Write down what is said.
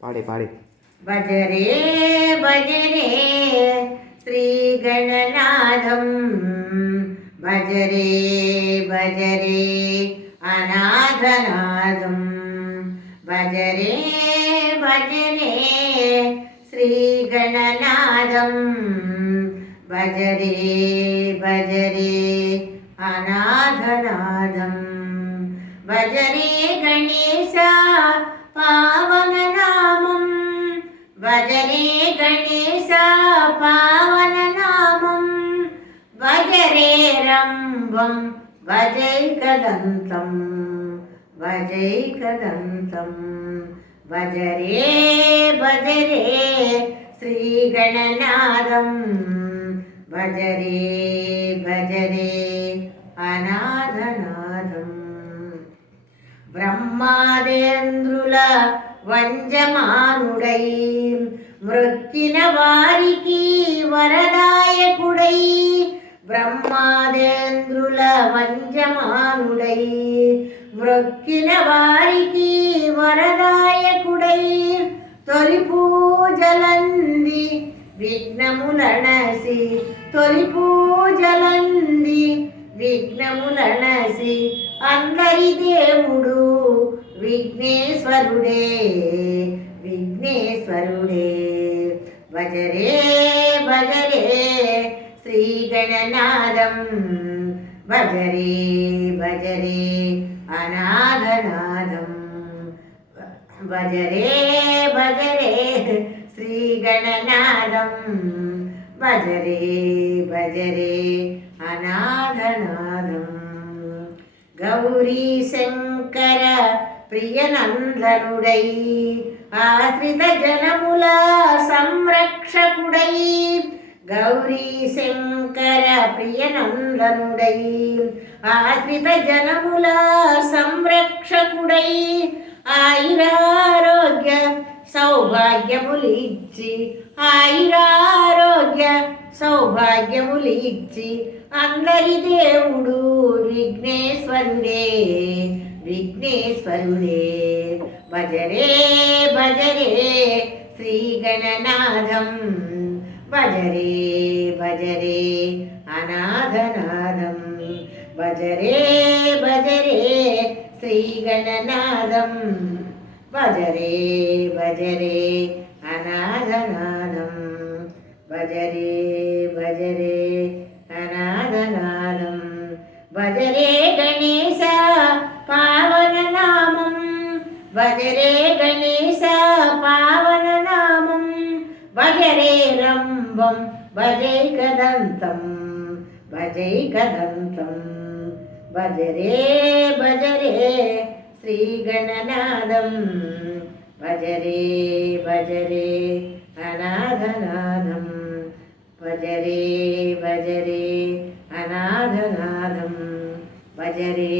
पाड़े पाड़े भजरे भजरे श्रीगणनाथं भजरे भजरे अनाथनाथं भजरे भजरे श्रीगणनाथं भजरे भजरे अनाथनाथं भजरे गणेश पावननामं भजरे गणेश पावननामं भजरे रम्भं भजैकदन्तं भजैकदन्तं भजरे भजरे श्रीगणनाथं भजरे भजरे अनाथनाथं బ్రహ్మాదేంద్రుల వంజమానుడై మృక్కిన వారికి వరదాయకుడై బ్రహ్మాదేంద్రుల వంజమానుడై మృక్కిన వారికి వరదాయకుడై తొలి పూజలంది విఘ్నములనసి తొలి పూజలంది విఘ్నములనసి అందరి దేవుడు విఘ్నేశ్వరుడే విఘ్నేశ్వరుడే భజరే భజరే శ్రీగణనాథం భజరే భజరే అనాథనాథం భజరే భజరే శ్రీగణనాథం భజరే భజరే అనాథనాథం గౌరీ శంకర ప్రియనందనుడై ఆశ్రిత జనముల సంరక్షకుడై గౌరీ శంకర ప్రియనందనుడై ఆశ్రిత జనముల సంరక్షకుడై ఆయురారోగ్య సౌభాగ్యములిచ్చి ఆయురారోగ్య సౌభాగ్యములిచ్చి అందరి దేవుడు విఘ్నేశ్వరుడే విఘ్నేశ్వరుడే భజరే భజరే శ్రీగణనాథం భజరే భజరే అనాథనాథం భజరే భజరే శ్రీగణనాథం భజరే భజరే అనాథనాథం భజరే భజరే అనాథనాథం భజరే గణేశ పావననామం భజరే గణేశ పావననామం భజరే రంభం భజైకదంతం భజైకదంతం భజరే భజరే శ్రీగణనాథం భజరే భజరే అనాథనాథం భజరే భజరే అనాథనాథం భజరే